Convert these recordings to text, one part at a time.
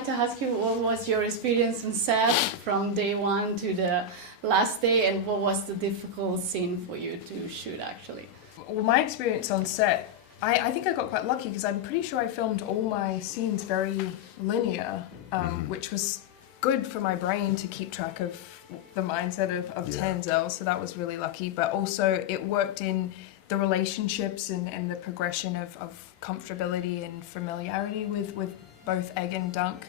like to ask you, what was your experience on set from day one to the last day, and what was the difficult scene for you to shoot actually? Well, my experience on set, I think I got quite lucky because I'm pretty sure I filmed all my scenes very linear, which was good for my brain to keep track of the mindset of Tanzyn, so that was really lucky. But also it worked in the relationships and the progression of comfortability and familiarity with both Egg and Dunk.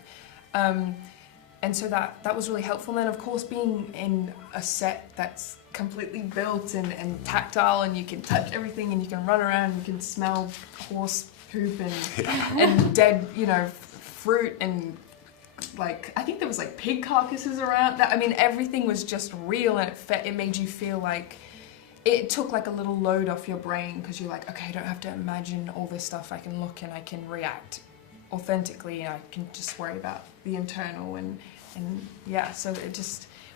And so that was really helpful. And then of course being in a set that's completely built and tactile, and you can touch everything and you can run around, you can smell horse poop and dead, you know, fruit, and like I think there was like pig carcasses around. That, I mean, everything was just real, and it made you feel like it took like a little load off your brain, because you're like, okay, I don't have to imagine all this stuff. I can look and I can react authentically, and I can just worry about the internal and yeah. So it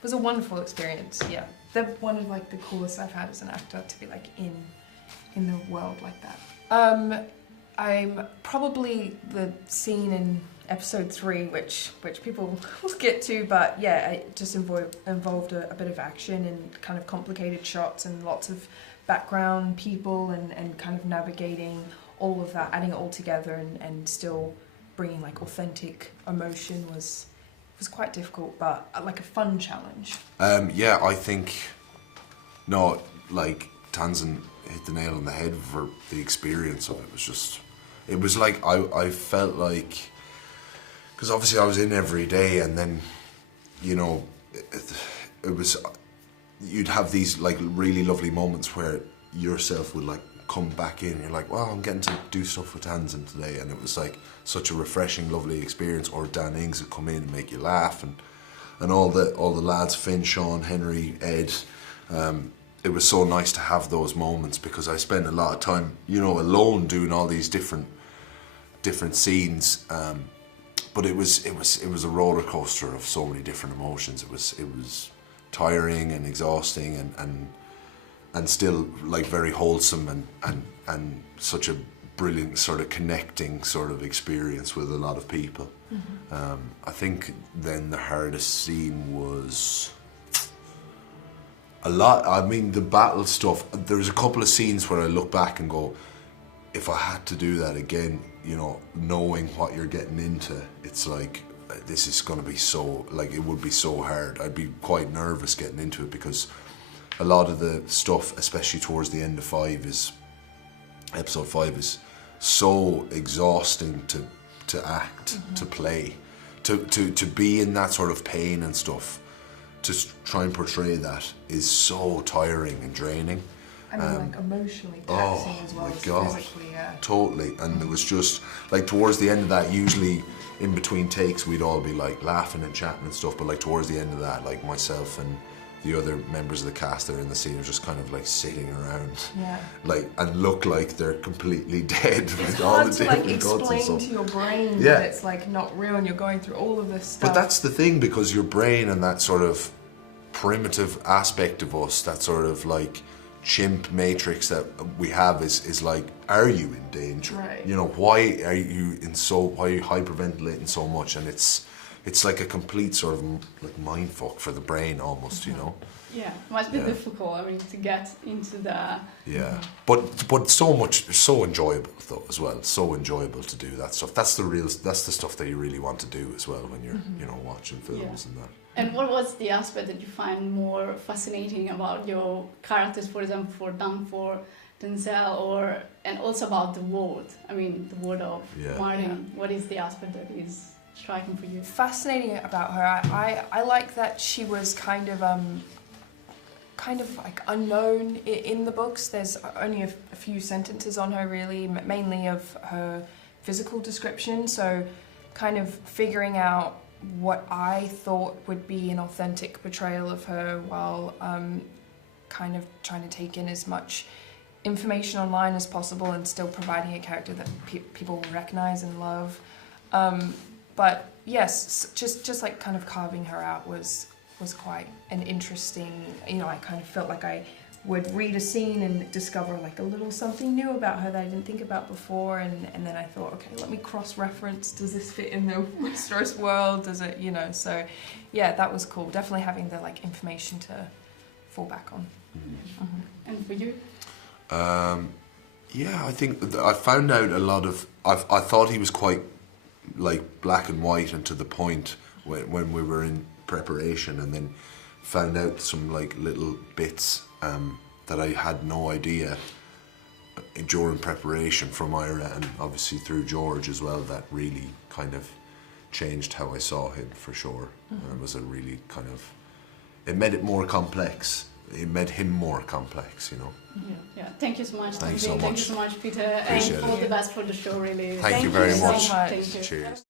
was a wonderful experience. Yeah, one of like the coolest I've had as an actor, to be like in the world like that. I'm probably the scene in episode 3, which people will get to, but yeah, it just involved a bit of action and kind of complicated shots and lots of background people and kind of navigating all of that, adding it all together and still bringing like authentic emotion was quite difficult, but like a fun challenge. Yeah, I think, no, like Tanzyn hit the nail on the head for the experience of it. It was like, I felt like, because obviously I was in every day, and then, you know, it was, you'd have these like really lovely moments where yourself would like come back in, and you're like, wow, I'm getting to do stuff with Tanzyn today, and it was like such a refreshing, lovely experience. Or Dan Ings would come in and make you laugh, and all the lads, Finn, Sean, Henry, Ed. It was so nice to have those moments, because I spent a lot of time, you know, alone doing all these different scenes. But it was a roller coaster of so many different emotions. It was tiring and exhausting and still like very wholesome and such a brilliant sort of connecting sort of experience with a lot of people. Mm-hmm. I think then the hardest scene was a lot. I mean, the battle stuff. There's a couple of scenes where I look back and go, if I had to do that again, you know, knowing what you're getting into, it's like, this is going to be so, like, it would be so hard. I'd be quite nervous getting into it, because a lot of the stuff, especially towards the end of episode 5 is so exhausting to act, mm-hmm. to play, to be in that sort of pain and stuff, to try and portray that is so tiring and draining. I mean, like emotionally taxing as well as physically, yeah. Totally, and it was just like towards the end of that, usually in between takes we'd all be like laughing and chatting and stuff, but like towards the end of that, like myself and the other members of the cast that are in the scene are just kind of like sitting around, like, and look like they're completely dead. It's hard to like explain to your brain that it's like not real and you're going through all of this stuff. But that's the thing, because your brain and that sort of primitive aspect of us, that sort of like chimp matrix that we have is like, are you in danger? Right. You know, why are you hyperventilating so much? And it's like a complete sort of like mind fuck for the brain almost, mm-hmm. you know? Yeah, it must be difficult, I mean, to get into the... Yeah, but so enjoyable though as well, so enjoyable to do that stuff. That's the stuff that you really want to do as well when you're, mm-hmm. you know, watching films and that. And what was the aspect that you find more fascinating about your characters, for example, for Dan, for Denzel, and also about the world? I mean, the world of Martin. What is the aspect that is striking for you? Fascinating about her, I like that she was kind of like unknown in the books. There's only a few sentences on her, really, mainly of her physical description. So, kind of figuring out what I thought would be an authentic portrayal of her, while kind of trying to take in as much information online as possible and still providing a character that people will recognize and love. But yes, just like kind of carving her out was quite an interesting, you know, I kind of felt like I would read a scene and discover like a little something new about her that I didn't think about before, and then I thought, okay, let me cross-reference, does this fit in the Westeros world, does it, you know, so yeah, that was cool, definitely having the like information to fall back on. And for you? Yeah, I think I found out a lot of, I thought he was quite like black and white and to the point when we were in preparation, and then found out some like little bits that I had no idea during preparation from Ira, and obviously through George as well, that really kind of changed how I saw him for sure. And it was a really kind of, it made it more complex. It made him more complex, you know. Yeah. Thank you so much. Thanks so much. Thank you so much, Peter. Appreciate and all the best for the show, really. Thank you very much. So much. Thank you. Cheers.